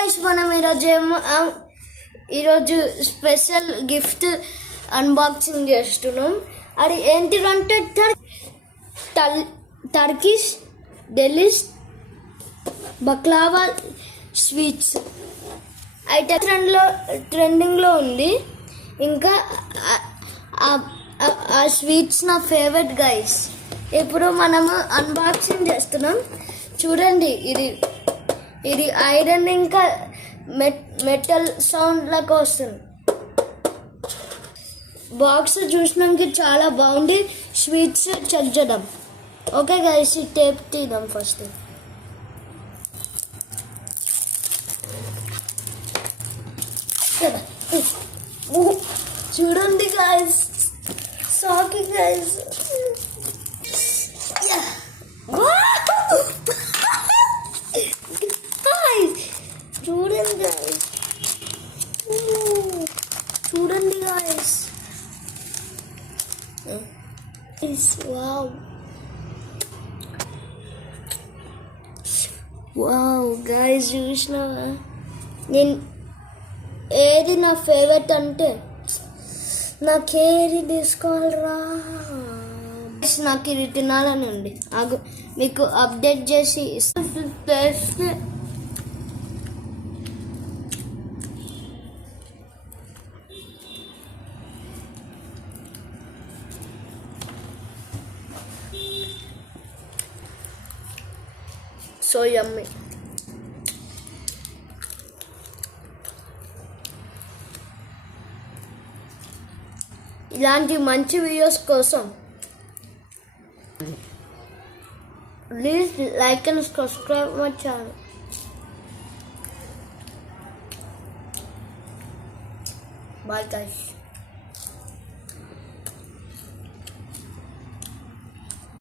Guys మనం ఈరోజు special gift unboxing చేస్తున్నాం. అది ఏంటిదంటే టర్కిష్ డెలిష్ బక్లావా స్వీట్స్ అయితే ట్రెండింగ్లో ఉంది. ఇంకా ఆ స్వీట్స్ నా ఫేవరెట్ గైస్. ఇప్పుడు మనము అన్బాక్సింగ్ చేస్తున్నాం. చూడండి, ఇది ఐరన్ ఇంకా మెటల్ సౌండ్లకు వస్తుంది. బాక్స్ చూసినాక చాలా బాగుంది. స్వీట్స్ చెక్ చేద్దాం. ఓకే గైస్, ఈ టేప్ తీద్దాం ఫస్ట్. చూడండి గైస్, సాకి గైస్. చూడండి గాయస్, వావ్ గాయస్, చూసినావా? నేను ఏది నా ఫేవరెట్ అంటే నాకేది తీసుకోవాలరా, నాకు ఇది తినాలని ఉంది. మీకు అప్డేట్ చేసి సో యమ్మీ. ఇలాంటి మంచి వీడియోస్ కోసం please like and subscribe my channel. Bye guys.